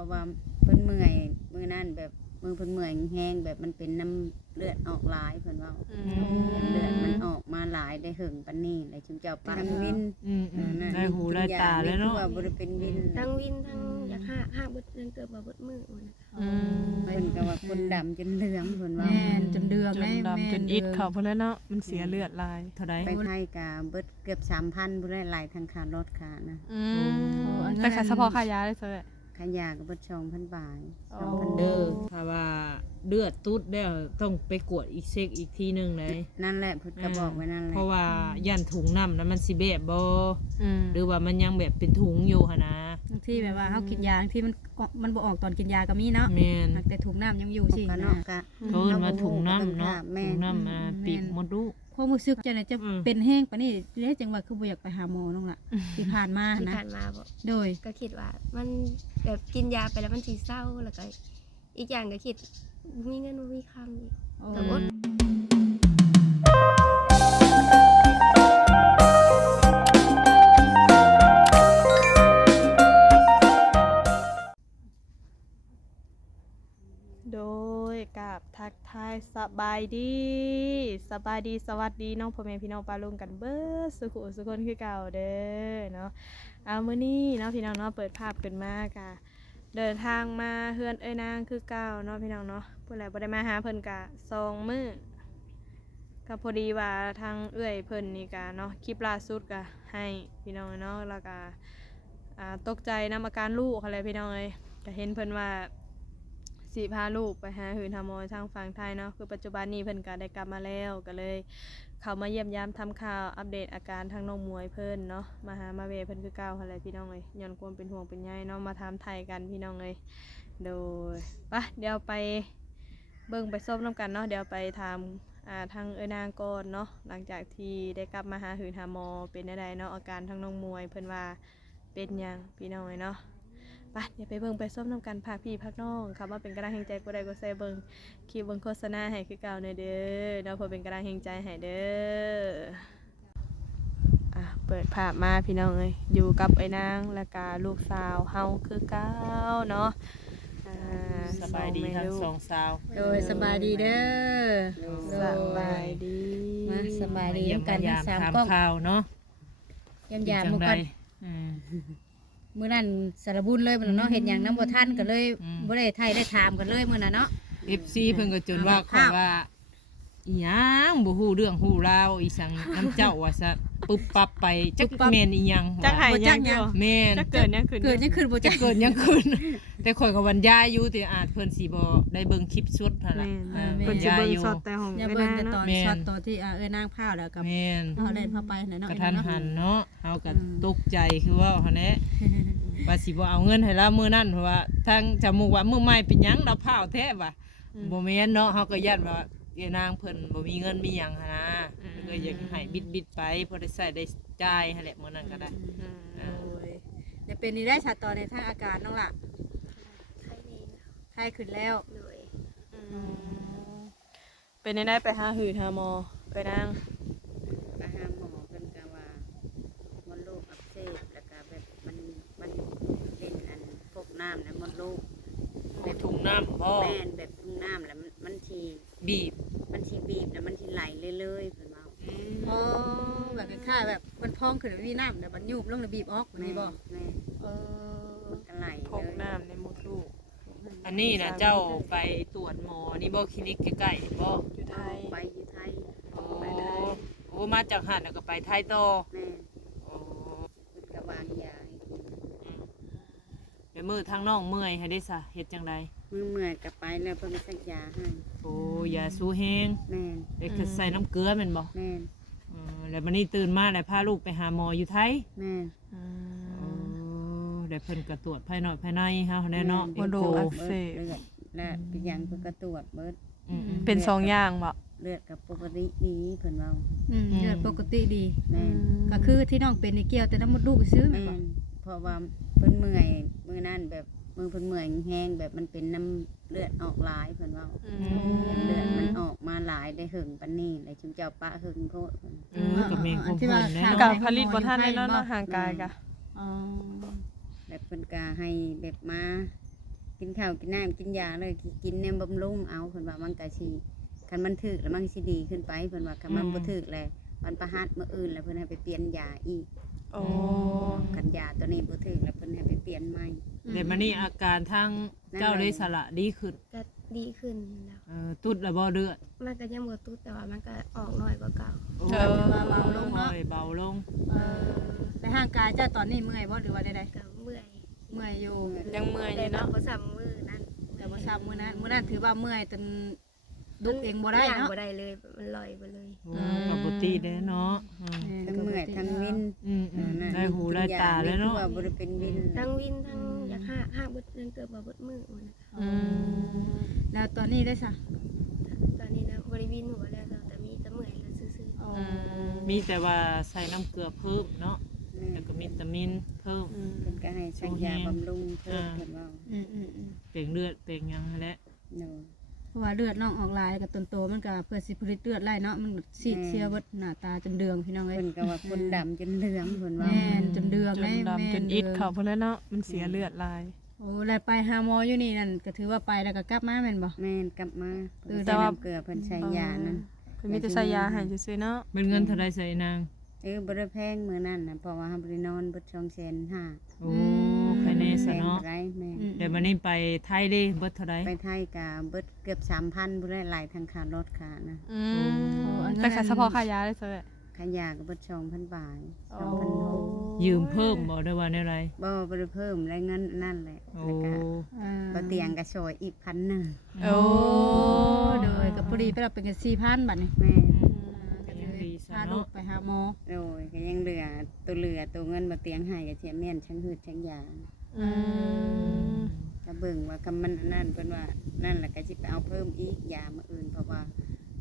ราะว่าเพิ่นเมื่อยมื้อนั้นแบบมือเพิ่นเมื่อยแห้งแบบมันเป็นน้ำเลือดออกหลายเพิ่นว่าเลือดมันออกมาหลายได้หึงปานนี้เลยจึงเจ้าปะวินได้หูได้ตาแล้วเนาะว่าบ่ได้เป็นวินทั้งวินทั้งอยากห้าเบิดเงินเกือบมาเบิดมือมัน เพิ่นก็ว่าคนดำจนเหลืองเพิ่นว่า แม่นจนเดือง จนดำจนอิดเข้าพุ่นแล้วเนาะมันเสียเลือดลายเท่าใดไปไทยก็เบิดเกือบ 3,000บ่ได้หลายทางค่ารถค่านะแต่ค่าเฉพาะค่ายาได้เท่าไหร่ค่ายาก็เบิด 2,000 บาท เด้อถ้าว่าเลือดตุ๊ดแล้วต้องไปกวดอีกเช็คอีกทีนึงเลยนั่นแหละเพิ่นก็บอกไว้นั่นแหละเพราะว่าย่านถุงน้ำนั้นมันสิแบบบ่หรือว่ามันยังแบบเป็นถุงอยู่หั่นนะบางทีแบบว่าเฮากินยาที่มันบ่ออกตอนกินยาก็มีเนาะแม่นแต่ถุงน้ำยังอยู่สิเนาะก็เอิ้นว่าถุงน้ำเนาะถุงน้ำปีกมดลูกความรู้สึกจังได๋จะเป็นแห้งปานนี้เด้จังว่าคือบ่อยากไปหาหมอน้องล่ะที่ผ่านมานะที่ผ่านมาบ่โดยก็คิดว่ามันแบบกินยาไปแล้วมันสิเศร้าแล้วก็อีกอย่างก็คิดมีเงินบ่มีคำอีกแต่อดโดยกับทักทายสบายดีสวัสดีน้องพ่อแม่พี่น้องปาลุงกันเบิดสุขุสุคนคือเก่าเด้อเนาะมื้อนี้เนาะพี่น้องเนาะเปิดภาพขึ้นมากะเดินทางมาเฮือนเอ้ยนางคือเก่าเนาะพี่น้องเนาะผู้ใดบ่ได้มาหาเพิ่นกะ2มื้อก็พอดีว่าทางเอื้อยเพิ่นนี่กะเนาะคลิปล่าสุดกะให้พี่น้องเนาะแล้วก็ตกใจนำอาการลูกอะไรพี่น้องเอ้ยก็เห็นเพิ่นว่าสิพาลูกไปหาหืนหาหมอทางฝั่งไทยเนาะคือปัจจุบันนี้เพิ่นก็ได้กลับมาแล้วก็เลยเข้ามาเยี่ยมยามทำข่าวอัปเดตอาการทางน้องมวยเพิ่นเนาะมาหามาเวเพิ่นคือเก่าอะไรพี่น้องเอ้ยย้อนความเป็นห่วงเป็นใยเนาะมาถามไทยกันพี่น้องเอ้ยโดยปะเดี๋ยวไปเบิ่งไปซบน้ำกันเนาะเดี๋ยวไปถามทางเอ้ยนางก่อนเนาะหลังจากที่ได้กลับมาหาหืนหาหมอเป็นได้เนาะอาการทางน้องมวยเพิ่นว่าเป็นหยังพี่น้องเอ้ยเนาะไปเดี๋ยวไปเบิ่งไปส้มน้ำกันพาพี่พักน้องคำว่าเป็นกระดาษแห่งใจกูได้กูใส่เบิ่งคลิปเบิ่งโฆษณาให้คือเก่าในเด้อเนาะเพื่อเป็นกระดาษแห่งใจให้เด้อเปิดภาพมาพี่น้องเอ้ยอยู่กับไอ้นางและกาลูกสาวเฮาคือเก่าเนาะสบายดีทั้งสองสาวโดยสบายดีเด้อสบายดีมาสบายดีกันทั้ง3กล้องข่าวเนาะยามๆหมู่กันมื้อนั้นสารบุญเลยเนาะเฮ็ดหยังนำบ่ทันก็เลยบ่ได้ไทยได้ถามกันเลยมื้อนั้นเนาะ FC เพิ่นก็จนว่าขอว่าอีหยังบ่ฮู้เรื่องฮู้ราวอีสังน้ำเจ้าว่าซะปึ๊บปั๊บไปจักแม่นอีหยังจักให้ยังอยู่แม่นเกิดยังขึ้นบ่จักเกิดยังขึ้นแต่ข่อยก็บรรยายอยู่แต่อาจเพิ่นสิบ่ได้เบิ่งคลิปสดหั่นล่ะเพิ่นสิเบิ่งสดแต่ของเบิ่งแต่ตอนช็อตตัวที่นางพาวแล้วกับเฮาเล่นพาไปนั่นเนาะกระทันหันเนาะเฮาก็ตกใจคือว่าหั่นแหละว่าสิบ่เอาเงินให้เรามื้อนั้นเพราะว่าทางจมูกว่ามื้อใหม่เป็นหยังเราพาวแท้ว่ะบ่แม่นเนาะเฮาก็ย้านว่าเอ้นางเพิ่นบ่มีเงินมีหยังหั่นนะก็อยากให้บิดไปพอได้ใช้ได้จ่ายหั่นแหละมื้อนั้นก็ได้เดี๋ยวเป็นนี่ได้ชัดตอนในทางอาการน้องล่ะไข้ขึ้นแล้วเป็นได้ไปหาหืดหาหมอไปนางไปหาหมอเพิ่นก็ว่ามดลูกอักเสบแล้วก็แบบมันเป็นอันพวกน้ำในมดลูกแบบถุงน้ำแม่นแบบถุงน้ำแล้วมันทีบีบแล้วมันทีไหลเรื่อยๆเพิ่นว่าอ๋อแบบคล้ายๆแบบมันพองขึ้นมีน้ำแล้วมันยุบลงแล้วบีบออกนี่บ่แม่มันไหลพกน้ำในมดลูกอันนี้นะเจ้าไปตรวจหมอนี่บ่คลินิกใกล้ๆบ่อยู่ไทยไปอยู่ไทยโอ้มาจากหันแล้วก็ไปไทยต่อแม่โอ้เพิ่นก็วางยาเดี๋ยวมื้อทางน้องเมื่อยให้ได้ซะเฮ็ดจังได๋เมื่อยก็ไปแล้วเพิ่นสักยาให้โอ้ยาสู้แห้งแม่นเด็กใส่น้ำเกลือแม่นบ่แม่นแล้ววันนี้ตื่นมาแล้วพาลูกไปหาหมออยู่ไทยแม่นเดี๋ยวเพิ่นก็ตรวจภายนอกภายในเฮาแน่เนาะบ่โดอักเสบและเป็นหยังเพิ่นก็ตรวจเบิดเป็น2อย่างบ่เลือดกับปกติดีเพิ่นเว้าเลือดปกติดีแม่นก็คือที่น้องเป็นนี่เกี่ยวแต่น้ำมดลูกซื้อแม่นเพราะว่าเพิ่นเมื่อยมื้อนั้นแบบมือเพิ่นเมื่อยแห้งแบบมันเป็นน้ำเลือดออกหลายเพิ่นเว้าเลือดมันออกมาหลายได้หึงปานนี้เลยจึงเจ้าปะหึงโพดเพิ่นก็แม่นคงเพิ่นแน่กับผลิตบ่ทันแน่เนาะห่างกายกะแบบเพิ่นก็ให้แบบมา กินข้าวกินน้ำกินยาเลยกินแนวบำรุงเอาเพิ่นว่ามันก็สิคันมันถึกแล้วมันสิดีขึ้นไปเพิ่นว่าคันมันบ่ถึกแล้วมันประหัดมื้ออื่นแล้วเพิ่นให้ไปเปลี่ยนยาอีก โอ้ คันยาตัวนี้บ่ถึกแล้วเพิ่นให้ไปเปลี่ยนใหม่ เดี๋ยวมานี่อาการทางเจ้าได้สละดีขึ้น ก็ดีขึ้นแล้ว ตุดแล้วบ่เลือด มันก็ยังบ่ตุ๊ดแต่ว่ามันก็ออกน้อยกว่าเก่า เออ เบาลงเนาะ เบาลง ในร่างกายเจ้าตอนนี้เมื่อยบ่หรือว่าใด ก็เมื่อย ๆเมื่อยอยู่ ยังเมื่อยอ แต่ ยู่ ก็ เนาะ บ่ซ้ำมือนั้น แต่บ่ทราบมื้อนั้นถือว่าเมื่อยจนลุกเองบ่ได้ ย่าง เนาะ บ่ได้เลยมันลอยไปเลย โอ้กับปกติเด้เนาะ ทั้งเมื่อยทั้งวิน ได้หูได้ตาแล้วเนาะ ว่าบ่ได้เป็นวิน ทั้งวินทั้งอยากห้าเบิดเงินเกือบบ่เบิดมือมันน่ะ แล้วตอนนี้ได้ซะ ตอนนี้นะบ่ได้วินหัวแล้วแต่มีแต่เมื่อยแล้วซื่อ มีแต่ว่าใส่น้ำเกลือเพิ่มเนาะแล้วก็วิตามินเพิ่ม เพิ่นก็ให้ใช้ยาบำรุงเพิ่มเพิ่นว่า เปล่งเลือดเปล่งหยังนั่นแหละ เนาะ เพราะว่าเลือดน้องออกหลายกับต้นโตมันก็เพื่อสิผลิตเลือดไล่เนาะมันสีดเสียเบิดหน้าตาจนเดืองพี่น้องเอ้ย เพิ่นก็ว่าคนดำจนเหลืองเพิ่นว่า แม่นจนเดือง จ ได้ นดำจนอิดเข้าพุ่นแล้วเนาะมันเสียเลือดลาย โอ้แล้วไปหาหมออยู่นี่นั่นก็ถือว่าไปแล้วก็กลับมาแม่นบ่ แม่นกลับมา แต่ว่า เกลือเพิ่นใช้ยานั้น เพิ่นมีแต่ใส่ยาให้ซื่อๆเนาะ เป็นเงินเท่าไรใส่นาง บ่ได้แพงมื้อนั้นน่ะเพราะว่าเฮาบ่ได้นอนเบิด2,500,000 โอ้ใครแน่ซะเนาะ ไรแม่ เดี๋ยวมานี่ไปไทยเด้เบิดเท่าไร ไปไทยก็เบิดเกือบ 3,000บ่ได้หลายทั้งค่ารถค่านะ แต่ค่าเฉพาะค่ายาได้เซ่อ ค่ายาก็เบิด 2,000 บาท 2,600 ยืมเพิ่มบ่ได้ว่าแนวไร บ่ได้เพิ่มได้เงินนั่นแหละ โอ้ แล้วก็บ่เตียงก็ช่วยอีก1,000 โอ้ โดยก็พอดีไปเราเป็นกัน4,000บัดนี้ แม่ ก็เลยพาลูกไปหาหมอ โดยก็ยังเหลือตัวเงินบ่เตียงให้ก็เสียแม่นทั้งหืดทั้งยา ถ้าเบิ่งว่ากำมันอันนั่นเพิ่นว่านั่นแหละก็สิไปเอาเพิ่มอีกยามื้ออื่นเพราะว่า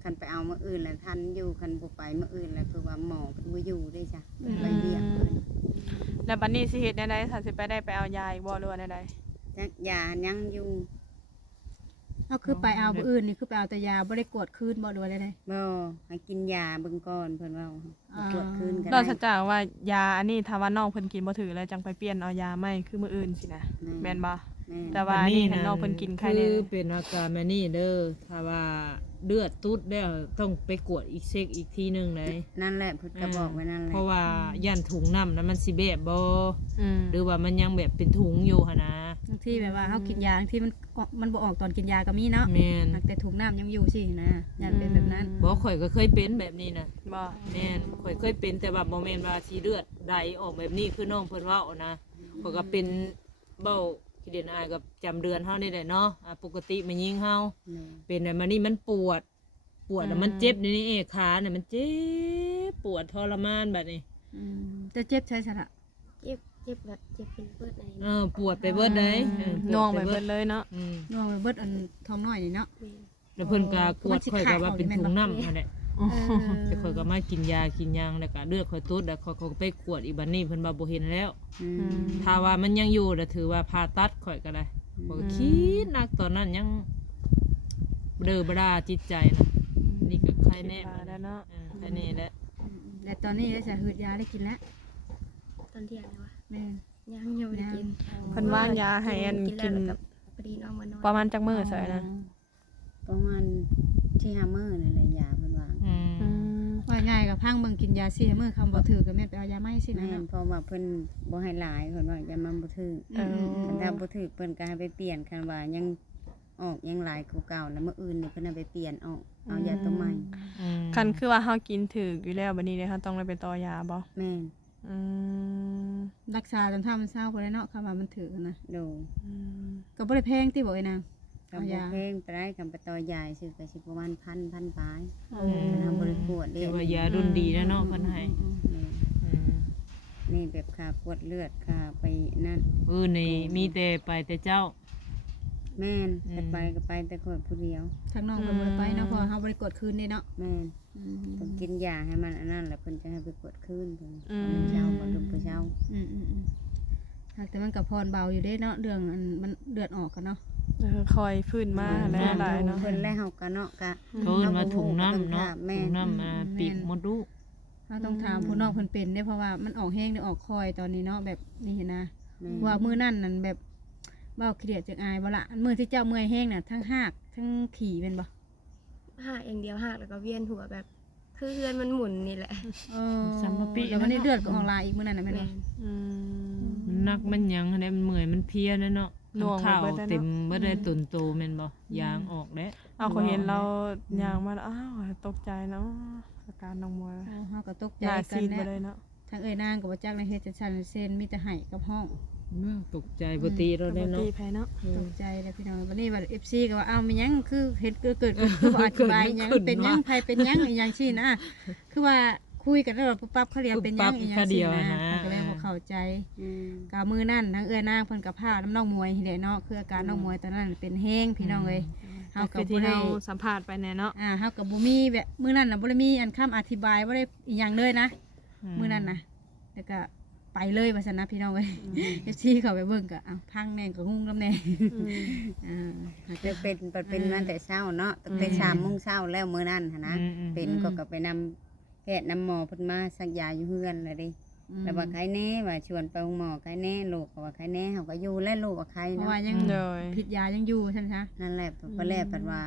คันไปเอามื้ออื่นแล้วทันอยู่คันบ่ไปมื้ออื่นแล้วคือว่าหมอเพิ่นบ่อยู่ได้จ้ะไปเรียกเพิ่น แล้วบัดนี้สิเฮ็ดแนวใดถ้าสิไปได้ไปเอายาอีกบ่หรือว่าแนวใด จักยายังอยู่ เอาคือไปเอาผู้อื่นนี่คือไปเอาแต่ยาบ่ได้กวดคืนบ่หรือว่าได้ บ่ให้กินยาเบิ่งก่อนเพิ่นว่า อ่า ตรวจคืนกัน เราจะจากว่ายาอันนี้ถ้าว่าน้องเพิ่นกินบ่ถือแล้วจังไปเปลี่ยนเอายาใหม่คือมื้ออื่นสินะแม่นบ่ แม่ แต่ว่าอันนี้ให้น้องเพิ่นกินไข้ คื แน่ อเป็นอาการแม่นี่เด้อถ้าว่าเลือดตุดแล้วต้องไปกวดอีกเช็คอีกทีหนึงเลย นั่นแหละเพิ่นก็บอกไว้นั่นแหละ เพราะว่าย่านถุงน้ำนั้นมันสิแบบบ่ อืม หรือว่ามันยังแบบเป็นถุงอยู่หั่นนะ บางทีแบบว่าเฮากินยาบางทีมันบ่ออกตอนกินยาก็มีเนาะ แม่น แต่ถุงน้ำยังอยู่สินะอย่าเป็นแบบนั้น บ่ข่อยก็เคยเป็นแบบนี้นะ บ่ แม่นข่อยเคยเป็นแต่ว่าบ่แม่นว่าสิเลือดไหลออกแบบนี้คือน้องเพิ่นเว้านะข่อยก็เป็นเบ้าขี้เดียนอายกับจำเดือนเฮานี่แหละเนาะปกติมันยิงเฮา เนาะ เป็นแบบนี้มันปวดแล้วมันเจ็บนี่เองขาเนี่ยมันเจ็บปวดทรมานแบบนี้ จะเจ็บใช่สระ เจ็บแบบเจ็บเป็นเบิดอะไร ปวดไปเบิดเลยปวด น้องไปเบิดเลยเนาะ น่วงไปเบิดอันท้องน้อยนี่เนาะ แล้วเพิ่นก็กวดข่อยก็ว่าเป็นถุงน้ำนั่นแหละแต่ข่อยก็มากินยากินยางแล้วก็เลือดข่อยตุดแล้วข่อยก็ไปกวดอีบัดนี้เพิ่นว่าบ่เห็นแล้ว ถ้าว่ามันยังอยู่ก็ถือว่าผ่าตัดข่อยก็ได้ข่อยก็คิดหนักตอนนั้นยังเด้อบราจิตใจนะนี่ก็ใครแน่ แล้วเนาะ ใครแน่แหละ แต่ตอนนี้ได้จะหืดยาได้กินแล้ว ตอนเที่ยงเลยวะ แม่ ยังไม่ได้กิน เพิ่นว่างยาให้อันกิน แล้วพอดีน้องมานอน ประมาณจักมื้อใส่นะ ประมาณที่5มื้อนั่นแหละยาเพิ่นว่า ว่าง่ายกับพังเบิ่งกินยาซี่มื้อคำบ่ถือก็แม่นไปเอายาไม้สินะ แม่นเพราะว่าเพิ่นบ่ให้หลายเพิ่นว่าอย่ามันบ่ถึก คันถ้าบ่ถึกเพิ่นก็ให้ไปเปลี่ยนคันว่ายังออกยังหลายกว่าเก่าแล้วมื้ออื่นนี่เพิ่นให้ไปเปลี่ยนออกเอายาตัวใหม่ คันคือว่าเฮากินถูกอยู่แล้วบัดนี้เด้เฮาต้องไปต่อยาบ่ แม่น รักษาจนถ้ามันเศร้าก็ได้เนาะคำว่ามันถือนะ โดย ก็บ่ได้แพงติบ่ไอ้นาง กับ เอา บ่ ยา เพลงไปได้กับไปต่อยายซื้อก็สิประมาณ1,000ปลายคันทำบ่ได้ปวดเด้ แต่ว่ายารุ่นดีแล้วเนาะเพิ่นให้ นี่แบบค่าปวดเลือดค่าไปนั่น นี่มีแต่ไปแต่เจ้า แม่นแต่ไปก็ไปแต่คนผู้เดียว ทางน้องก็บ่ได้ไปเนาะเพราะเฮาบ่ได้กดคืนนี่เนาะ แม่นต้องกินยาให้มันอันนั้นแหละเพิ่นจะให้ไปกวดคืนเพิ่นเอาเช้าก็ลุกไปเช้า แต่มันก็พรเบาอยู่เด้เนาะเรื่องอันมันเลือดออกกันเนาะ คอยฟื้นมาแล้วหลายเนาะ เพิ่นแล้วเฮาก็เนาะก็ เพิ่นมาถุงน้ำเนาะ แม่ ถุงน้ำมาปีกมดลูก เราต้องถามผู้น้องเพิ่นเป็นได้เพราะว่ามันออกแห้งหรือออกคอยตอนนี้เนาะแบบนี่เห็นนะว่ามื้อนั้นนั่นแบบ เว้าขี้เดียดจังอายบ่ล่ะอันมื้อที่เจ้าเมื่อยแห้งน่ะทั้งหากทั้งขี่แม่นบ่ หักอย่างเดียวหักแล้วก็เวียนหัวแบบคือเฮือนมันหมุนนี่แหละ เออ สัมภปี แล้ววันนี้เลือดก็ออกลายอีกมื้อนั้นน่ะแม่น แม่ บ่ น อืม มันนักมันหยังอันนี้มันเมื่อยมันเพลียนะเนาะ หน่วง ข้าว ไปเบิดแล้วเนาะ เต็มบ่ได้ตุนโตแม่นบ่ยางออกแล้ว เอาเขาเห็นเราย่างมาแล้วอ้าวตกใจเนาะอาการน้องมวย เฮาก็ตกใจ หน้า กั ซี น ดไป แห เล ละ ยเนาะ ทางเอ้ยนางก็บ่จักในเฮ็ดจังซั่นเซ็นมีแต่ให้กับห้อง ตกใจบ่ตีเราได้ ปก เนาะ ติภายเนาะ ตกใจแล้วพี่น้องวันนี้ว่า FC ก็ว่าอ้าวมีหยังคือเฮ็ดเกิดคือบ่อธิบายหยังเป็นหยังไผเป็นหยังอีหยังซี่นะคือว่าคุยกันแล้วปุ๊บปั๊บเขาเรียกเป็นหยังอีหยังซี่นะก็เลยบ่เข้าใจ กามือนั่นทั้งเอื้อนางเพิ่นกับผ้าน้ำน้องมวยนี่แหละเนาะคืออาการน้องมวยตอนนั้นเป็นแห้งพี่น้องเอ้ยเฮา ก็ กั คื บ อที่ บ่ได้ เราสัมภาษณ์ไปแน่เนาะ เฮากับบ่มีแบบมื้อนั้นน่ะบ่ได้มีอันคำอธิบายบ่ได้อีหยังเลยนะมื้อนั้นน่ะแล้วก็ไปเลยว่าซั่นนะพี่น้องเอ้ย FC เข้าไปเบิ่งก็อ้าวพังแน่ก็งุ่งนำแน่จะเป็นมาแต่เช้าเนาะตั้งแต่3 โมงเช้าแล้วมื้อนั้นหั่นนะเป็นก็ไปนำแพทย์นำหมอเพิ่นมาสักยาอยู่เฮือนเลยดิแล้วว่าใครแน่ว่าชวนไปโรงหมอใครแน่ลูกก็ว่าใครแน่เฮาก็อยู่และลูกว่าใคร เพราะ เนาะ ว่ายัง เลย ผิดยายังอยู่ซั่นซะ นั่นแหละปแรกปัดว่า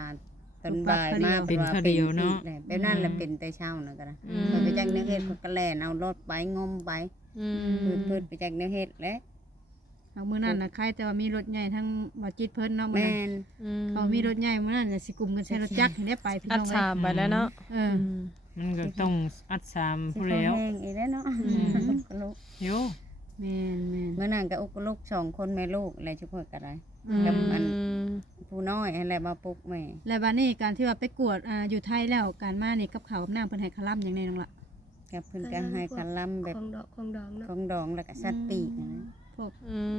ตอนบ่ายมา เป็นคดีเนาะ เป็นนั่นแหละเป็นแต่เช้าน่ะก็ได้ไปจักเนื้อเฮ็ดก็แล่นเอารถไปงมไป อืม พืชไปจักเนื้อเฮ็ดแล้ว เอามื้อนั้นน่ะใครแต่ว่ามีรถใหญ่ทั้งบ่จิตเพิ่นเนาะมื้อ แม่ นั้น น เขามีรถใหญ่มื้อนั้นน่ะสิกลุ่มกันใช้รถจักรให้ได้ไปพี่ อั น้ ด อง สามไปแล้วเนาะ เออ มันก็ต้องอัด3 สิ ผู้ แล้ แล้ว ว แห้งอีกแล้วเนาะก็ลูก โย แม่น เมื่อนั้นก็อุกลูก2 คนแม่ลูกอะไรชุกคนก็ได้ ๆ กับมันผู้น้อยอะไรมาปลุกแม่ และบัดนี้การที่ว่าไปกวดอยู่ไทยแล้วการมานี่กับข้าวกับน้ำเพิ่นให้คาร่ำอย่างแน่น้องล่ะ กับเพิ่นก็ให้คันลำแบบ ของดองเนาะ ของดองแล้วก็สัตว์ปีกนะ พวก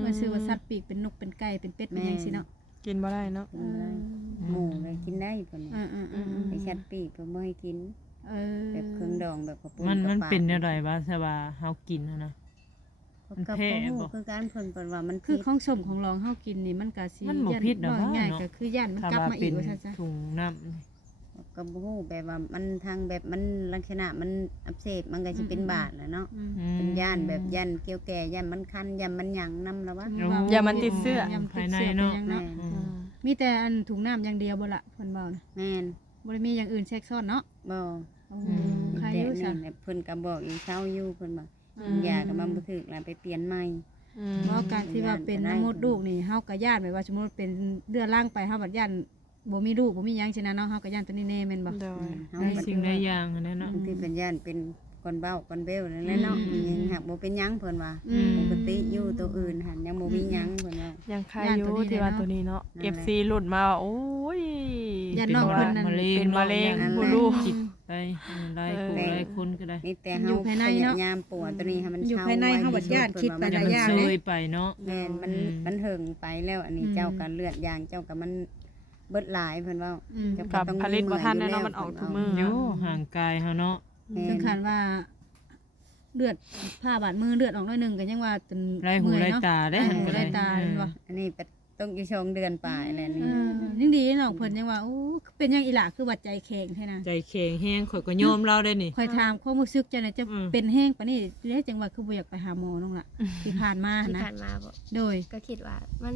มันชื่อว่าสัตว์ปีกเป็นนกเป็นไก่เป็นเป็ดเป็นหยังซี่เนาะ กินบ่ได้เนาะ กินได้หมูเลยกินได้เพิ่น เออ ไปสัตว์ปีกเพิ่นบ่ให้กิน เออ แบบเครื่องดองแบบกระปุก มันเป็นแนวใดว่าซะว่าเฮากินนะ มัน กับ แพ้ บ่ฮู้ บ่ คือการเพิ่นว่ามัน คือของสมของรองเฮากินนี่มันก็สิ มันบ่ผิดดอก ว่าง่าย เนาะ ก็คือย่านมัน ถ้าก ลับ ว่า มา เป็ อี น กว่าซั่นซะ ถุงน้ำ ก็บ่ฮู้แบบว่ามันทางแบบมันลักษณะมันอักเสบมันก็สิเป็นบาดแหละเนาะเป็นย่านแบบย่านเกี่ยวแก่ย่านมันคันย่านมันหยังนำแล้ววะ อย่ามันติดเสื้อ ย่ามันติด ภายใน เสื้อ เนาะ เป็นหยัง แม่ เนาะ น มีแต่อันถุงน้ำอย่างเดียวบ่ล่ะเพิ่นเว้านะ แม่น บ่ได้มีอย่างอื่นแทรกซ้อนเนาะ บ่ ใคร แต่ อยู่ นี่ ซะ แหละเพิ่นก็บอกอีกเช้าอยู่เพิ่นว่าอยาก็มาบ่ถึกแล้วไปเปลี่ยนใหม่ เพราะการที่ว่าเป็นน้ำมดลูกนี่เฮาก็ย่านแบบว่าสมมุติเป็นเดือนล่างไปเฮาบัดย่านบ่มีลูกบ่มีหยังฉะนั้นเนาะเฮาก็ย่านตัวนี้แน่แม่นบ่ โดย เฮา ใน ก็ สิ่งใดอย่างอันนั้นเนาะ บางทีเป็นย่านเป็นคนเบ้าคนเบลนั่นแหละเนาะยังหักบ่เป็นหยังเพิ่นว่า อืม ปกติอยู่ตัวอื่นหันยังบ่มีหยังเพิ่นว่า ยังใครอยู่ที่ว่าตัวนี้เนาะ นั่นแหละ FC หลุดมาโอ้ย ยันน้องเพิ่นนั่น เป็นมะเร็ง นั่นแหละ บ่รู้ จิตไปหลายผู้หลายคนก็ได้ นี่แต่ อยู่ เฮา ภายในเนาะ พยายามปวดตัวนี้ให้มัน อยู่ เช่า ภายในเฮาบัดญาติคิดไป แต่ หลาย มัน อย่าง เซ เด้ ยไปเนาะ แม่นมันเหิงไปแล้วอันนี้เจ้ากันเลือดยางเจ้าก็มันเบิดหลายเพิ่นว่า เจ้า กับ ต้อง ผลิตบ่ทันแน่ อยู่ เนาะมันออกทุกมื้อ โยห่างกายเฮาเนาะ แม่ ถึง น ขั้นว่าเลือดผ้าบาดมือเลือดออกหน่อยหนึงก็ยังว่าจน ไล่หู เมื่อย ไล่ เนาะ ตาได้ ไล่ หัน หู ก็ ไล่ ได้ ตาเห็นบ่ อันนี้ต้องอยู่ชงเดือนปลายแล้วนี่ ยังดีน้องเพิ่นยังว่าโอ้เป็นหยังอีหล่ะคือว่าใจแข็งแท้นะ ใจแข็งแห้งข่อยก็ยอมเราได้นี่ คอยถามความรู้สึกจังได๋จะ อืม เป็นแห้งปานนี้เด้จังว่าคือบ่อยากไปหาหมอน้องล่ะที่ผ่านมา ที่ นะ ผ่านมาบ่ โดย ก็คิดว่ามัน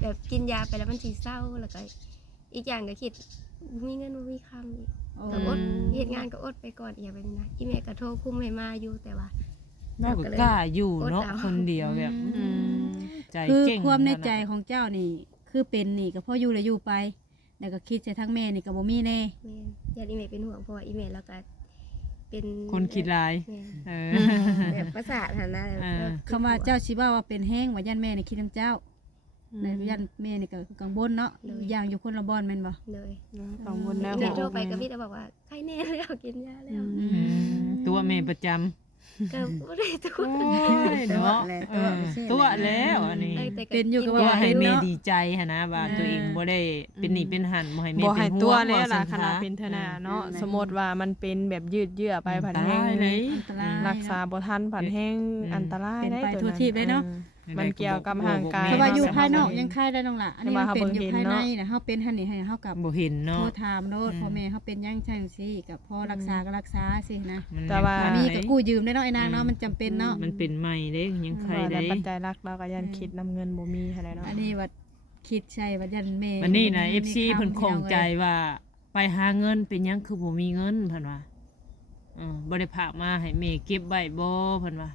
แบบกินยาไปแล้วมันสิเศร้าแล้วก็อีกอย่างก็คิดมีเงินบ่มีคำอีกก็อดเฮ็ดงานก็อดไปก่อนอีกแบบนี้นะอีแม่ก็โทรคุมให้มาอยู่แต่ว่า เราก็กล้าอยู่เนาะคนเดียวแบบ อืม ใจ คือ เก่ง ความในใจ ขนาด ของเจ้านี่ คือเป็นนี่ก็พออยู่แล้วอยู่ไปแล้วก็คิดจะทั้งแม่นี่ก็บ่มีแน่ แม่ญาติอีแม่เป็นห่วงเพราะว่าอีแม่แล้วก็เป็น คนคิดร้าย แม่ เออ แบบประสาทหันหน้า เออ คำว่าเจ้าสิว่าว่าเป็นแห้งว่าย่านแม่นี่คิดนํเจ้าในย่านแม่นี่ก็คือกังวลเนาะอีกอย่างอยู่คนละบ่อนแม่นบ่ เลย กังวลแล้ว แม่โทรไปก็มีแต่บอกว่าใครแน่แล้วกินยาแล้ว อืมตัวแม่ประจำ ก็บ่ได้ทุกคน โอ้ยเนาะเออตัวแล้วอันนี้ เป็นอยู่กับ ตัว ว่า ให้แม่ เนาะ ดีใจหั่นนะว่าตัวเองบ่ได้เป็นหนี้เป็นหันบ่ให้แม่ บ่ เป็ ให้ นห่ ตัว ว ง แล้วล่ะ บ่ ขนาดเป็นเทอนาเนาะสมมติว่ามันเป็นแบบยืดเยื้อไปผันแห้ง ตายเลย อันตราย รักษาบ่ทันผันแห้งอันตราย เป็น ได้ ไป ตัว ทั่วทีปเลยเนาะ มันเกี่ยวกับห่างกาย เพราะว่าอยู่ภายนอก เนาะ ยังคายได้น้องล่ะอันนี้มันเป็นอยู่ภายในน่ะเฮาเป็นหั่นนี่ให้เฮากับ บ่เห็น โท เนาะ รถามโลดพ่อแม่เฮาเป็นหยังจังซี่ก็พอรักษาก็รักษาสินะ มัน แต่ว่า ยัง มี ไข่ ก็กู้ยืมได้เนาะไอ้นางเนาะมันจำเป็นเนาะ มันเป็นใหม่เด้ยังไข่ ว่าแต่ เด้ ปัจจัยหลักเราก็ยันคิดนำเงินบ่มีเท่าไหร่เนาะ อันนี้ว่า คิดใช่ว่ายันแม่ วันนี้นะ บ่มี FC งิ เพิ่น ค้ำ คงใจ พี่น้อง ว่าไปหาเงินเป็นหยังคือบ่มีเงินเพิ่นว่าบ่ได้พากมาให้แม่เก็บไว้บ่เพิ่นว่า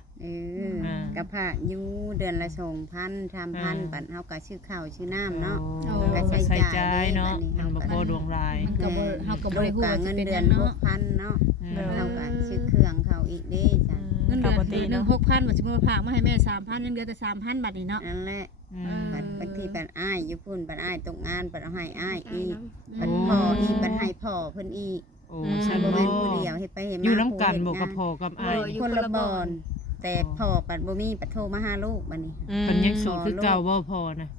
กระพากอยู่เดือนละ2,000 3,000บัดเฮาก็ชื่อข้าวชื่อน้ำเนาะ โอ้ ก็ใช้ ใส่ จ่าย ใจายเนาะ เด้บัดนี้ มันบ่พอดวงราย มันก็บ่เฮาก็บ่ได้ฮู้ว่า เงิ สิ น เป็น เดื ห อ ยั น งเนาะ 6,000เนาะ อืม เฮาก็ซื้อเครื่องเขาอีกเด้จ้ะ เงินเดือน ปกติ หนึ่ เนาะ ง6,000ว่าสิมาฝากมาให้แม่ 3,000ยังเหลือแต่ 3,000 บาทนี่เนาะ นั่นแหละ อืม บัดบางทีบัดอ้ายอยู่พุ่นบัดอ้ายตกงานบัดเอาให้อ้ายอีก น้ บัดพ่ออีกบัดให้พ่อเพิ่นอีก โอ้ ฉั ฉั น น บ่ บ่ แม่นผู้เดียวเฮ็ดไปเฮ็ดมา อยู่น้ำกัน ผู้ บ่ เฮ็ด กับ งาน พ่อกับอ้าย อยู่ คนละ คนละ บ่ บ่ อ อน น แต่พ่อปัดบ่มีปัดโทรมาหาลูกบัดนี้ อืม เพิ่นยังโสดคือเก่าบ่พอนะ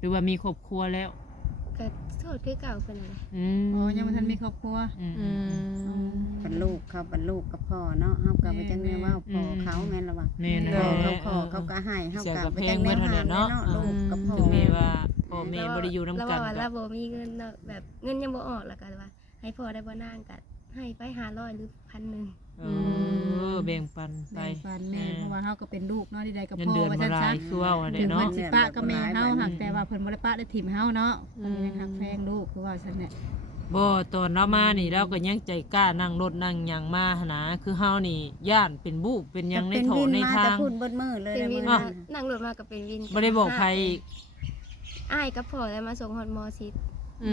หรือว่ามีครอบครัวแล้ว ก็โทษคือเก่าเพิ่นน่ะ อืม อ๋อยังบ่ทันมีครอบครัว อืม อืม ปัดลูกเขาปัดลูกกับพ่อเนาะเฮาก็บ่จังแม่นว่าพ่อเขาแม่นละว่า แม่น เอ แหละ เขาขอเขาก็ให้เฮา เสีย ก็ กับ บ่ เพล จั ง งแม่ เบิด น เท่า หา นั้น แม่ เนาะ เนาะลูกกับพ่อ ถึงแม้ว่าพ่อแม่บ่ได้อยู่นํ แล้ว กัน ว่า ก็ เราบ่มีเงินเนาะแบบเงินยังบ่ออกแล้วก็ว่า ให้พ่อได้บ่นางก็ให้ไป500หรือ1,000 เออแบ่งปันไป แม่ปานแม่เพราะว่าเฮาก็เป็นลูกเนาะที่ใดกับ เงิน พ่อ เดือน ว่า บ่ ซั่น หลา ซะ ยคือเว้าหั่นแห ถึ ละ ง เนาะ เพิ่นสิปะกับแม่เฮาหักแต่ว่าเพิ่นบ่ได้ปะได้ถิ่มเฮาเนาะเพิ่นยังหักแพงลูกคือว่าซั่นแหละ บ่ตอนเรามานี่เราก็ยังใจกล้านั่งรถนั่งหยังมาหนนะคือเฮานี่ย่านเป็นบูบเป็นหยังใน เป็น โถ วิน ใน มา ทา แต่ ง พูดเบิดมือเลย เป็น นะ วิ มื้ น อนั้น นั่งรถมาก็เป็นวิน บ่ได้บอกใครอีก อ้ายกับพ่อแล้วมาส่งฮอดมอซิด โอ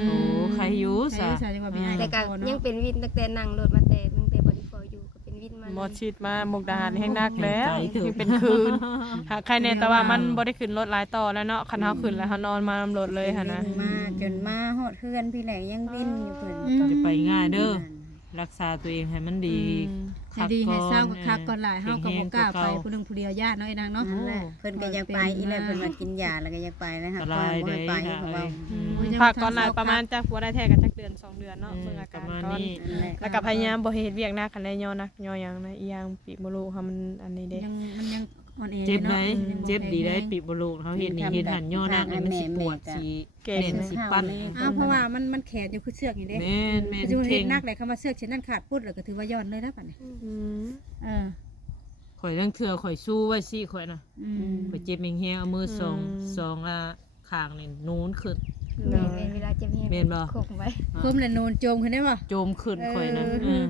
้ใครอยู่ ใช่ ซะ ใช่จังว่ามีอ้าย แต่ กับ ก็ พ่อ ยั เนาะ งเป็นวินตั้งแต่นั่งรถมาแต่ตั้งแต่บ่ได้พออยู่ก็เป็นวินมา หมอชิดมามุกดาหารแห้งนักแล้ว ใจถึง ยังเป็นคืนหากใครแน่แต่ว่ามันบ่ได้ขึ้นรถหลายต่อแล้วเนาะคันเฮาขึ้นแล้วเฮานอนมารถเลยหั่นนะ วิมาจนมาฮอดเฮือนพี่แหละยังวินอยู่เพิ่น จะไปง่ายเด้อรักษาตัวเองให้มันดี ให้ดีให้เศร้าก็คักก่อน เ หลายเฮาก็บ่กล้าไปผู้หนึงผู้เดียวญาติเนาะไอ้นางเนาะ นั่นแหละเพิ่นก็อยากไปอีแหละเพิ่นว่ากินยาแล้วก็อยากไปนะ อั คะ นต พ่อ ราย บ่ เด้ ให้ไป ค่ะ เพราะว่า พักก่อนหลายประมาณจักบ่ได้แท้ก็จักเดือน2เดือนเนาะเบิ่งอาการ ประมาณ ก่อน นี้ นั่นแหละ แล้วก็พยายามบ่ให้เฮ็ดเวียกหนักคันได้ย่อหนักย่อหยังนะอีหยังปีกบ่รู้ค่ะมันอันนี้เด้ ยังมันยังอ่อนแอ เจ็บไหม อยู่นาะ เจ็บดีได้ปิบลูกเขาเห็นนี่เห็นหันย่อหน้านี่มันสิปวดสิ เก่ง เน่นสิปั้น อ้าวเพราะว่ามันแขนอยู่คือเสือกนี่เด้ แม่นแม่น จะเฮ็ เข่ ด ง นักเลยคำว่าเสือกเช่นนั้นขาดปุ๊ดแล้วก็ถือว่าย้อนเลยนะบัดนี้ อืม เออ ข่อยตั้งเถื่อข่อยสู้ไว้สิข่อยน่ะ อืม ข่อยเจ็บแฮงๆเอามือสองละข้างนี่นูนขึ้น แม่นเวลาเจ็บแฮง แม่นบ่ คกไว้ ก้มแล้วนูนโจมขึ้นได้บ่ โจมขึ้นข่อยน่ะ เออ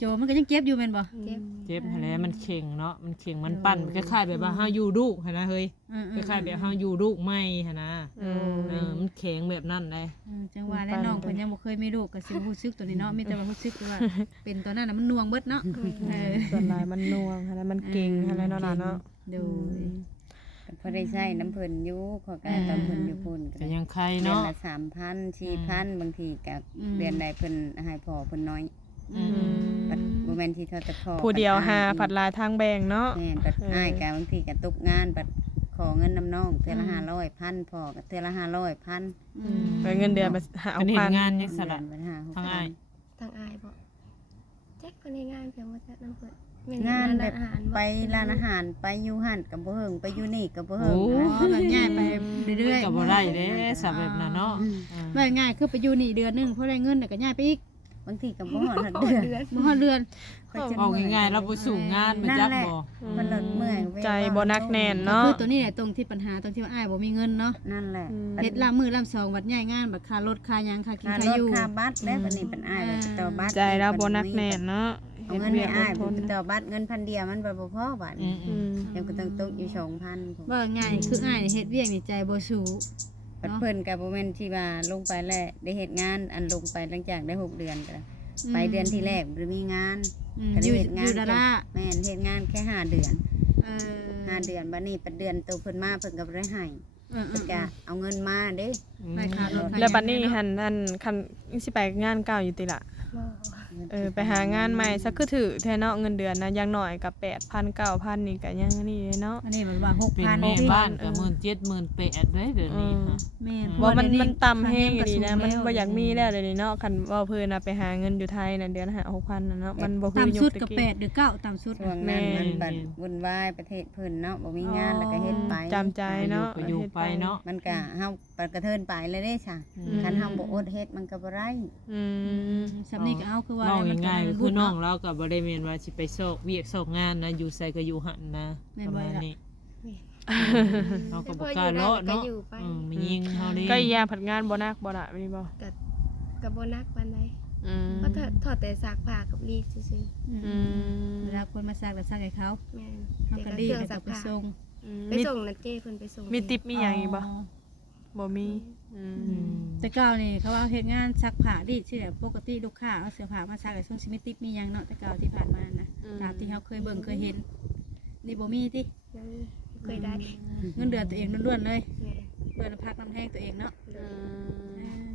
โจมมันก็ยังเจ็บอยู่แม่นบ่ เจ็บ เจ็บหั่นแหละมันเข่งเนาะมันเข่งมันปั้นคล้ายๆแบบว่าเฮาอยู่ลูกหั่นนะเฮ้ย เออ คล้ายๆแบบเฮาอยู่ลูกไม่หั่นนะ อืม มันแข็งแบบนั้นเลย จังว่าแล้วน้องเพิ่นยังบ่เคยมีลูกก็สิรู้สึกตัวนี้เนาะมีแต่ว่ารู้สึกว่าเป็นตอนนั้นน่ะมันน่วงเบิดเนาะเออ ส่วนหลายมันน่วงอะไรมันเก่งอะไรเนาะล่ะเนาะ โดย พอได้ใช้น้ำเพิ่นอยู่ขอการตามเพิ่นอยู่พุ่นก็ ก็ ได้ ยังใคร เดือน เนาะ ละ3,000 4,000บางทีก็เดือนใดเพิ่นให้พ่อเพิ่นน้อย อืม ปัดบ่แม่นที่เท่าแต่พ่อ ผู้เดียว ปั หา อ้ย ผัดลายทางแบ่งเนาะ แม่นปัดอ้ายก็บางทีก็ตกงานปัดขอเงินน้ำน้องเทื่อละ500 1,000พ่อก็เทื่อละ500 1,000 ไปเงินเดือนไปหาเอา เป็นเห็ พั น น งานยังสละ เดือนละ5 ทางอ้าย ทางอายบ่แจ็คเพิ่นให้งานเพียงว่าจะน้ำเพิ่นแม่ งานแบบ ร้อาหารบ่ ไปร้านอาหารไปอยู่หั่นก็บ่เฮิงไปอยู่นี่ก็บ่เฮิ โอ้ ง อ๋อแบบง่ายไปเรื่อย ก็บ่ได้เด้สับแบบนั้นเนาะ ๆว่าง่ายคือไปอยู่นี่เดือนนึงพอได้เงินน่ะก็ง่ายไปอีก บางทีก็บ่ฮอดเดือน บ่ฮอดเดือน เอาง่ายๆเราไปสู่งานมาจักบ่ มันเลิศเมื่อยเว้ย ใจบ่นักแน่นเนาะ คือตัวนี้แหละตรงที่ปัญหาตรงที่ว่าอ้ายบ่มีเงินเนาะ นั่นแหละ เฮ็ดลามมือลามสองบัดใหญ่งานบัดค่ารถค่าหยังค่ากิน ค่า ค่าร ถ อยู่ ค่าบัตรแล้วบัดนี้เป็นอ้ายบัดต่อบัตร ใจเราบ่นักแน่นเนาะ เอาเงินให้อ้ายบัดต่อบัตรเงิน1,000เดียวมันบ่พอบัด อื นี้ ม อืม ยังก็ต้องตกอยู่2,000พุ่น ว่าง่ายคืออ้ายนี่เฮ็ดเวียกนี่ใจบ่สู้ บัดเพิ่นก็บ่แม่นที่ว่าลงไปแล้วได้เฮ็ดงานอันลงไปหลังจากได้6เดือนก็ไปเดือนที่แรกบ่มีงาน ก็ อ ได้ ยู่ เฮ็ดงา อน ยู่ดารา แม่นเฮ็ดงานแค่5เดือน เออ 5เดือนบัดนี้ปัดเดือนโตเพิ่นมาเพิ่นก็บ่ได้ให้ เออ เพิ่นก็เอาเงินมาเด้ ไปค่ารถค่าหยัง แล้วบัดนี้หันคันสิไปงานเก่าอยู่ติล่ะ บ่ ไปหางานใหม่สักคือถือแท้เนาะเงินเดือนนะอย่างน้อยก็8,000 9,000นี่ก็ยังนี่เนาะ อันนี้มันว่า เป็น 6,000 แม่ ที่ บ้านก็17,000 18,000เด้เดี๋ยวนี้ค่ะ แม่น ว่ามันต่ำแห้งอยู่ดีนะมันบ่อยากมี แล้ แล้ว วเดี๋ยวนี้เนาะคันว่าเพิ่นน่ะไปหาเงินอยู่ไทยน่ะเดือนหา 6,000น่ะเนาะมันบ่คือ ต่ำ ยุ สุ ค ด ตะ ก็ กี้ 8หรือ9ต่ำสุด ช่วงนั้นมันบัดวุ่นวายประเทศเพิ่นเนาะบ่มีงานแล้วก็เฮ็ดไป จำใจเนาะ ก็อยู่ไปเนาะ มันก็เฮาปัดกระเทินไปเลยเด้จ้ะคันเฮาบ่อดเฮ็ดมันก็บ่ได้ อืม สำนี้ก็เอาคือว่า น้อง มั ง่ายๆ มั ก็คือน้องเราก็บ่ได้แม่นว่าสิไปซอกเวียกซอกงานนะอยู่ไสก็อยู่หั่นนะประมาณนี้ เฮาก็บ่กล้าเลาะเนาะมียิงเฮานี่ ก็อีหยังผัดงานบ่นักบ่ล่ะมีบ่ กับโบนักปานใด อืม ก็ถอดแต่ซักผ้ากับรีดซื่อ อืม เวลาคนมาซักแล้วซักให้เขา ๆแม่น เฮา แต่ ก็ ก็ รี เค ด รื่อง แล้ว ซั ก็ ก ไป ผ้า ส่ง ไปส่งนะเจ้เพิ่นไปส่ง มีติปมีหยังอีกบ่บ่มีอืม แต่เก่านี่เขาว่าเฮ็ดงานซักผ้ารีดที่แบบปกติลูกค้าเอาเสื้อผ้ามาซักให้ส่งสิมีติปมีหยังเนาะแต่เก่าที่ผ่านมานะตามที่เฮาเคยเบิ่งเคยเห็นนี่บ่มีติ ยังเคยได้ เงินเดือนตัวเองล้วนๆเลย แม่ เดือนละพักน้ำแห้งตัวเองเนาะ อืม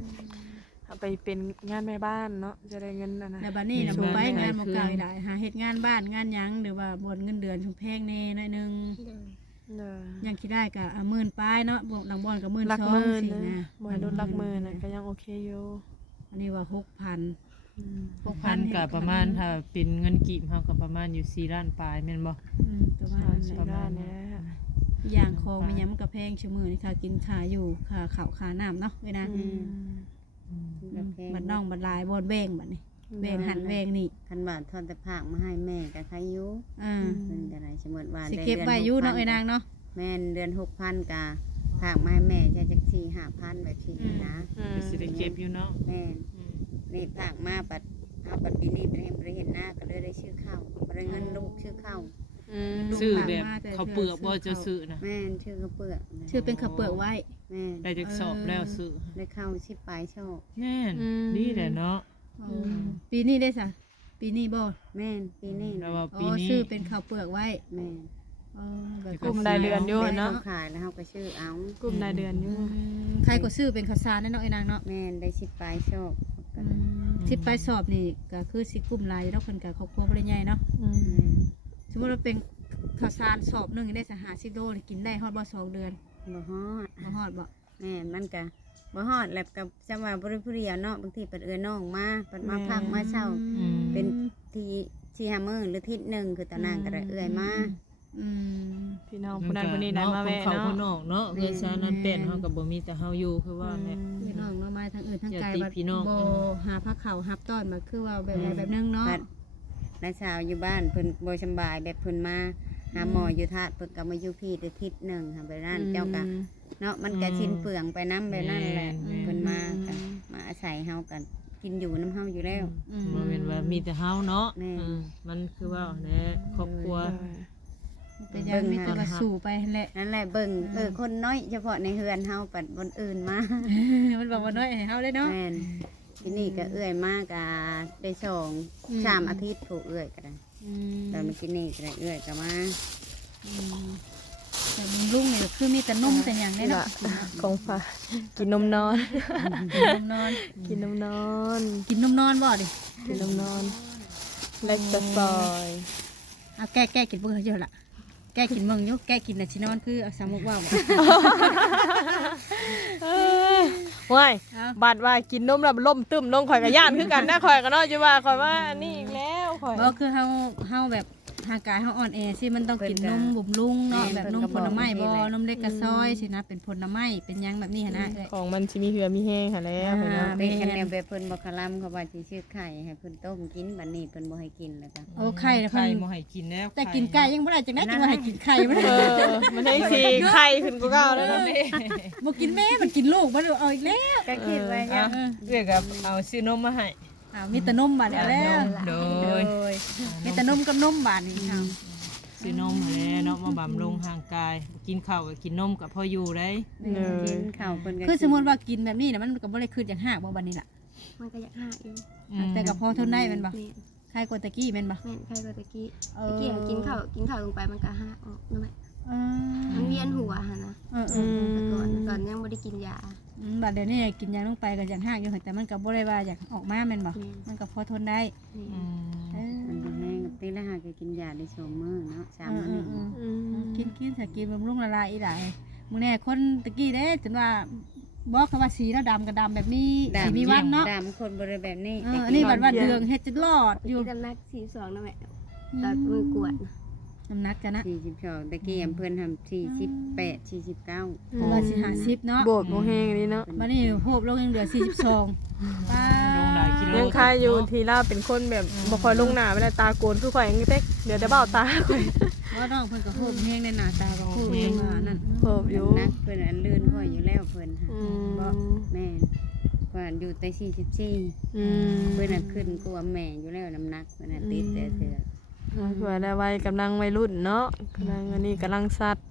เอาไปเป็นงานแม่บ้านเนาะจะได้เงินนะ แล้วบัดนี้น่ะบ่ไปงานบ่เก่าอีกได้หาเฮ็ดงานบ้านงานหยังหรือว่าบ่นเงินเดือนชุมแพงแน่หน่อยนึง เลย เด้อ ยังคิดได้ก็10,000ปลายเนาะบวกหลังบ่อนก็ หลักหมื่น 12,000สิ นะ นะ บ่ให้ลดหลักหมื่นน่ะก็ยังโอเคอยู่ อันนี้ว่า 6,000 อืม พันก็ประมาณถ้าเป็นเงินกีบเฮาก็ประมาณอยู่4ล้านปลายแม่นบ่ ประมาณ ใช้ นั้น ได้นี่แหละ อย่างของมันยังมันก็แพงชั่วมื้อนี่ค่ะกินค่าอยู่ค่าข้าวค่าน้ำเนาะเว้ยนะ อืม บัดน้องบัดหลายบ่แบ่งบัดนี้แบ่งหันแบ่งนี่ คันว่าทอนแต่ผักมาให้แม่ก็ใครอยู่ อ่า เพิ่นก็ได้สมมุติว่า สิ ได้ เก็บไว้อยู่เนาะเอ้ยนางเนาะ แม่นเดือน6,000ก็ผักมาให้แม่จะจัก4-5,000แบบนี้นะ อืม ก็สิได้เก็บอยู่เนาะ แม่นนี่ผักมาปัดเอาปัดปีนี้บ่ได้เห็นหน้าก็เลยได้ชื่อข้าวบ่ได้เงินลูกชื่อข้าว อืม ซื้อแบบเขาวเปลือกบ่จะซื้อนะ แม่นชื่อข้าวเปลือกนะ ชื่อเป็นข้าวเปลือกไว้ แม่น ได้จักสอบแล้วซื้อ ได้เข้าชิปปลายชอบ แน่นดีแหละเนาะ ปีนี้ได้ซะปีนี้บ่ แม่นปีนี้ แล้วว่า อ๋ ปี อ นี้ ชื่อเป็นข้าวเปลือกไว้ แม่น อ๋อแบบ กลุ่มรายเดือนอยู่เนาะ ขายแล้วเฮาก็ชื่อเอา กลุ่มรายเดือนอยู่ ใครก็ซื้อเป็นข้าวสารเนาะไอ้นางเนาะ แม่นได้ชิปปลายชอบก็ได้ ที่ไปสอบนี่ก็คือสิกลุ่มหลายเนาะเพิ่นก็ครอบครัวบ่ได้ใหญ่เนาะ อืม แม่น สมมุติว่าเป็นข้าวสารสอบหนึงได้สัก50โลนี่กินได้ฮอดบ่2เดือน บ่ฮอด บ่ฮอดบ่ แม่นมันก็บ่ฮอดแล้วกับจังว่าบ่ได้ผู้เดียวเนาะบางทีเปิดเอื้อน้องมาเปิดมาพักมาเช้า เป็นที่4-5มื้อหรืออาทิตย์หนึงคือตะนางก็ได้เอื้อยมา อืม พี่น้องคนนั้นคนนี้ได้มาแวะ เขา เนาะ คนนอกเนาะเพื่อนซานั้นเป็นเฮาก็บ่มีแต่เฮาอยู่คือว่าแหละ พี่น้องมามาทางอื่นทางไกล ญาติ บัด พี่น้อง บ่หาพักเขาวหับต้อนมาคือว่าแบบใดแบบนึงเนาะ บัดน้าสาวอยู่บ้านเพิ่นบ่สำบายแบบเพิ่นมาหาหมออยู่ธาตุเพิ่นก็มาอยู่พี่ได้อาทิตย์หนึงค่ะไปนั่นเจ้าก็เนาะมันก็ชิ้นเปลืองไปน้ำแบบนั้นแหละเพิ่นมากันมาอาศัยเฮากันกินอยู่น้ำเฮาอยู่แล้ว บ่แม่นว่ามีแต่เฮาเนาะ แม่ มันคือว่าแหละครอบครัว เป็นยังมีแต่ว่าสู่ไปนั่นแหละ นั่นแหละเบิ่งคนน้อยเฉพาะในเฮือนเฮาปัดบนอื่นมา มันบอกว่าน้อยให้เฮาได้เนาะ แม่นที่นี่ก็เอื้อยมากก็ได้3 อาทิตย์ถูกเอื้อยก็ได้แล้วเมื่อกี้นี่ก็ได้เอื้อยก็มา แต่ลุงนี่คือมีแต่นมแต่หยังได้เนาะ ของฝากกินนมนอน กินนมนอน กินนมนอน กินนมนอนบ่ดิ กินนมนอนเล็กตะซอย เอาแก้กินเบิ่งเยอะล่ะแก้กินเบิ่งอยู่แก้กินน่ะสินอนคือเอาสามุกว่าว ว้ายบาดว่ากินนมแล้วล่มตึมลงข่อยกับย่านคือกันนะข่อยก็เนาะจะว่าข่อยว่าอันนี้อีกแล้วข่อย บ่คือเฮาแบบร่างกายเฮาอ่อนแอสิมันต้องกินนมบุ่มลุงเนาะแบบนมผลไม้บ่นมเล็กกระซอยสินะเป็นผลไม้เป็นหยังแบบนี้หั่นนะเอ้ย ของมันสิมีเหือมีแห้งค่ะแล้วข่อยเนาะ เป็นกันแนวแบบเพิ่นบ่คลำเขาว่าสิชื่อไข่ให้เพิ่นต้มกินบัดนี้เพิ่นบ่ให้กินแล้วก็ โอ้ไข่แล้ว ไข่ เพิ่น บ่ให้กินแล้ว แต่กินไก่ยังบ่ได้จังได๋จังว่าให้กินไข่บ่ เอ ได้ อมันให้สีไข่ขึ้นกูเก่าแล้วเนาะ บ่กินแม่มันกินลูกบ่ได้เอาอีกแล้ว ก็คิดไว้ เอาเรียกกับเอาซื้อนมมาให้ อ้าวมีแต่นมบาดแล้ว โด โด ย ยมีแต่นมกับนมบาดนี่ค่ะ ซื้อนมให้แล้วเนาะมาบำรุงร่างกาย กินข้าวก็กินนมก็พออยู่ได้ กินข้าวเพิ่นก็ คือสมมุติว่ากินแบบนี้น่ะมันก็บ่ได้คืดอย่างหากบ่บัดนี้ล่ะ มันก็อยากหาอยู่ แต่ก็พอทนได้แม่นบ่ แม่น ใครกว่าตะกี้แม่นบ่ แม่นใครก็ตะกี้ตะกี้อะกินข้าวลงไปมันก็หาออกนั่นแหละ เอ มันเวียนหัวหั่นนะ อ แต่ก่อนยังบ่ได้กินยา บัดเดี๋ยวนี้กินยาลงไปก็อย่างหากอยู่แต่มันก็บ่ได้ว่าอยากออกมาแม่นบ่ แม่น มันก็พอทนได้ นี่ เออ มันบ่แห้งตีละหาก็กินยาได้2มื้อเนาะ3มื้อ กินถ้ากินบำรุงละลายอีหลายมื้อแน่คนตะกี้เด้จนว่าบอกเขาว่าสีแล้วดำก็ดำแบบนี้สีมีวันเนาะ ดำคนบ่ได้แบบนี้ อันนี้บัดว่าเดืองเฮ็ดจะรอดอยู่ ที่น้ำหนัก42นั่นแหละตอนมือกวด น้ำหนักกันนะ 42ตะกี้เพิ่นทำ48 49 เพราะว่าสิ50เนาะ โบดโมแห้งนี่เนาะ บัดนี้โหบลงยังเหลือ42ป้า ลงหลายกิโล ยังคายอยู่ทีล่าเป็นคนแบบบ่ค่อยลงหน้าเวลาตาโกนคือข่อยยังเต็กเดี๋ยวจะเบ้าตาข่อย ว่าน้องเพิ่นก็โหบแฮงในหน้าตาก็โหบแฮงว่านั่น โหบอยู่ นักเพิ่นอันลื่นค่อยอยู่แล้วเพิ่นค่ะ อืม แม่นกว่าอยู่แต่44 อืม เพิ่นน่ะขึ้นกว่าแม่อยู่แล้วน้ำหนักเพิ่นน่ะติดแต่เถื่อ เผื่อได้วัยกำลังวัยรุ่นเนาะกำลังอันนี้กำลังสัตว์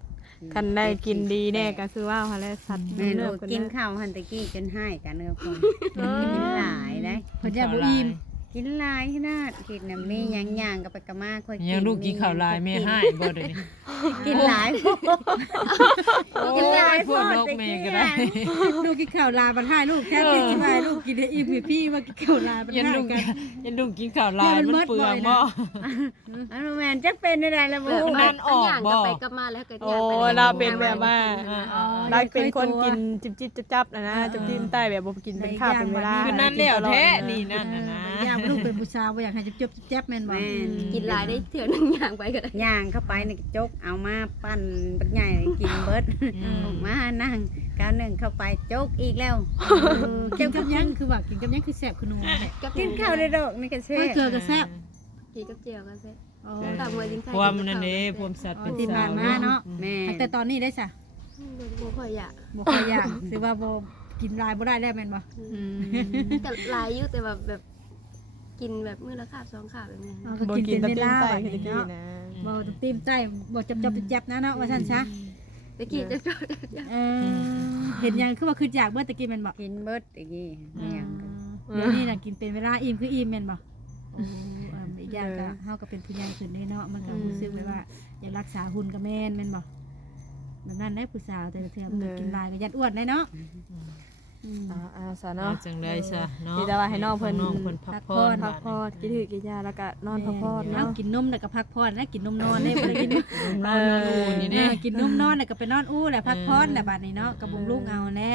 คันได้กินดีแน่ก็คือว่าเขาแล้วสัตว์ แม่น เลิ โอ้ กกัน กิน นะ ข้าวหันตะกี้จนให้กันเด้อพ่อ เออ กินหลายได้ เพิ่นจะบ่อิ่ม กินหลายขนาดคิดน่ะมีหยังย่างกับไปกะมาค่อยกิน ยังลูกกินข้าวลายแม่ให้บ่เดี๋ยวนี้ กินหลายกินหลาย พวกนกแม่ก็ได้ ลูกกินข้าวลาบัดให้ลูกแค่ที่สิว่าลูกกินได้อิ่มพี่ว่ากินข้าวลาบัด ยัน ให้ ลุง กัน ยันลุงกินข้าวลายมันเปลืองบ่ อันแม่นจักเป็นได้แล้วบ่ แบบ นั่นออก ย่าง บ่ กลับไปกลับมาแล้วก็ โอ้ ย่างไป เราเป็นแบบว่า อ๋อ เราเป็นคนกินจิบๆจับๆนะจิบๆใต้แบบบ่กินเป็นข้าวเป็นเวลา คือนั่นแล้วแท้นี่นั่นน่ะนะ อยากลูกเป็นผู้สาวบ่อยากให้จบๆแจ๊บๆแม่นบ่ แม่น กินหลายได้เถื่อนึงย่างไปก็ได้ ย่างเข้าไปนี่จกเอามาปั้นบักใหญ่กินเบิดออกมานั่งก้าวหนึ่งเข้าไปจกอีกแล้ว กินกับหยังคือว่ากินกับหยังคือแซ่บคือนัวแหละ กินข้าวได้ดอกนี่ก็แซ่ เพิ่น บ เกลือก็แซ่บ กินกับเจียวกันเสร็จ อ๋อ ตามมือกินไข่ ความนั่นเด้ความสัตว์ อ๋อ เป็น ที่ สา ผ่า วน มาเนาะ แม่ แต่ตอนนี้ได้ซะ บ่ค่อยอยาก บ่ค่อยอยากสิว่าบ่กินหลายบ่ได้แล้วแม่นบ่ แต่หลายอยู่แต่แบบกินแบบมื้อละคาบ2คาบแบบนี้ อ๋อก็ บ่ กิน กิน เป็น ตะ เว กิน ลา ใต้ บัด คือ นี้ ตะกี้ เนาะ นะ บ่ตีมใจบ่จับๆๆนะเนาะว่าซั่นซะ ตะกี้จะ เออเห็นหยังคือว่าคืออยากเบิดตะกี้แม่นบ่ กินเบิดอีกนี่ไม่หยังกัน เดี๋ยวนี้น่ะกินเป็นเวลาอิ่มคืออิ่มแม่นบ่โอ้อีกอย่างก็เฮาก็เป็นผู้ใหญ่ขึ้นได้เนาะมันก็รู้สึกแบบว่าอยากรักษาหุ่นก็แม่นบ่แบบนั้นได้ผู้สาวแต่ละเทื่อมันก็กินหลายก็ยัดอ้วนได้เนาะ ซะ เอา เนาะ จังได๋ซะเนาะ มีแต่ว่าให้น้องเพิ่น พักผ่อน พักผ่อนกินถือกินยาแล้วก็นอนพักผ่อน เนาะ เนาะ กินนมแล้วก็พักผ่อนแล้วกินนมนอนได้บ่ได้กิน นอนอูนี่เด้ กินนมนอนแล้วก็ไปนอนอู้แหละพักผ่อนแหละบัดนี้เนาะก็บ่ลูกเอาแน่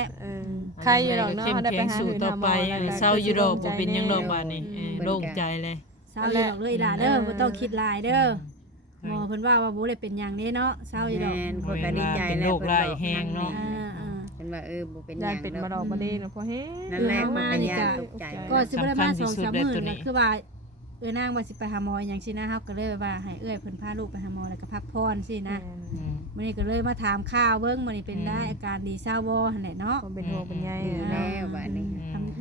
ใครอยู่ดอกเนาะ เข้ม ได้ แข็ ไป ง หา สู่ หืน ต่อ หาหม ไป อแล้วก็ เศร้าอยู่ดอกบ่เป็นหยังดอกบาดนี้โล่งใจเลย เศร้าอยู่ดอกเลยอีหล่าเด้อบ่ต้องคิดหลายเด้อหมอเพิ่นว่าบ่ได้เป็นหยังนี้เนาะเศร้าอยู่ดอก แม่นคนก็ดีใจ เป็น แล้ โร ว คร้ายแฮงเนาะ เป็นว่าบ่เป็นห ยา ยั น ง เป็น แล้ว มาดอกมาดีนะพ่อเฮ้ นั่นแหละมันก็ยากตกใจ ก็สิบ่ได้มา สำคัญที่สุด 2-3 เลย มื้อ ตัวนี้ ก็คือว่า นางว่าสิไปหาหมอหยังสินะเฮาก็เลยว่าให้เพิ่นพาลูกไปหาหมอแล้วก็พักผ่อนสินะมื้อนี้ก็เลยมาถามข่าวเบิ่งมื้อนี้เป็นได้อาการดีเศร้าบ่หั่นแหละเนาะ ผมเป็นห่วงเป็นใย ดีแล้วบัดนี้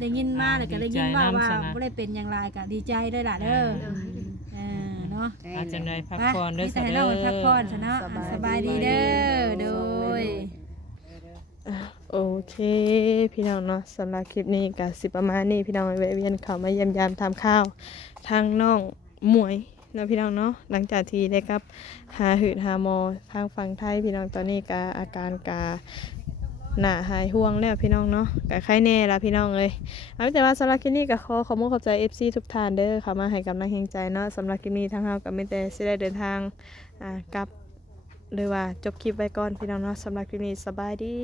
ได้ยินมาแล้วก็ได้ยินว่าบ่ได้เป็นหยังไรก็ดีใจด้วยล่ะเด้อเนาะ อาจังได๋พักผ่อนเด้อ มีแต่ ซะ ให้ เด้ เรา อ ไปพักผ่อนซะเนาะสบายดีเด้อโดย โอเค พี่น้องเนาะสำหรับคลิปนี้ก็สิประมาณนี้พี่น้องแวะเวียนเข้ามาเยี่ยมยามทำข้าวทางน้องหมวยเนาะพี่น้องเนาะหลังจากที่ได้ครับหาหืดหาหมอทางฝั่งไทยพี่น้องตอนนี้ก็อาการกาหน้าหายห่วงแล้วพี่น้องเนาะก็ใครแน่ละพี่น้องเลยเอาแต่ว่าสำหรับคลิปนี้ก็ขอขอบคุณขอบใจ FC ทุกท่านเด้อเข้ามาให้กำลังใจเนาะสำหรับคลิปนี้ทางเฮาก็มีแต่สิได้เดินทางกลับหรือว่าจบคลิปไว้ก่อนพี่น้องเนาะสำหรับคลิปนี้สบายดี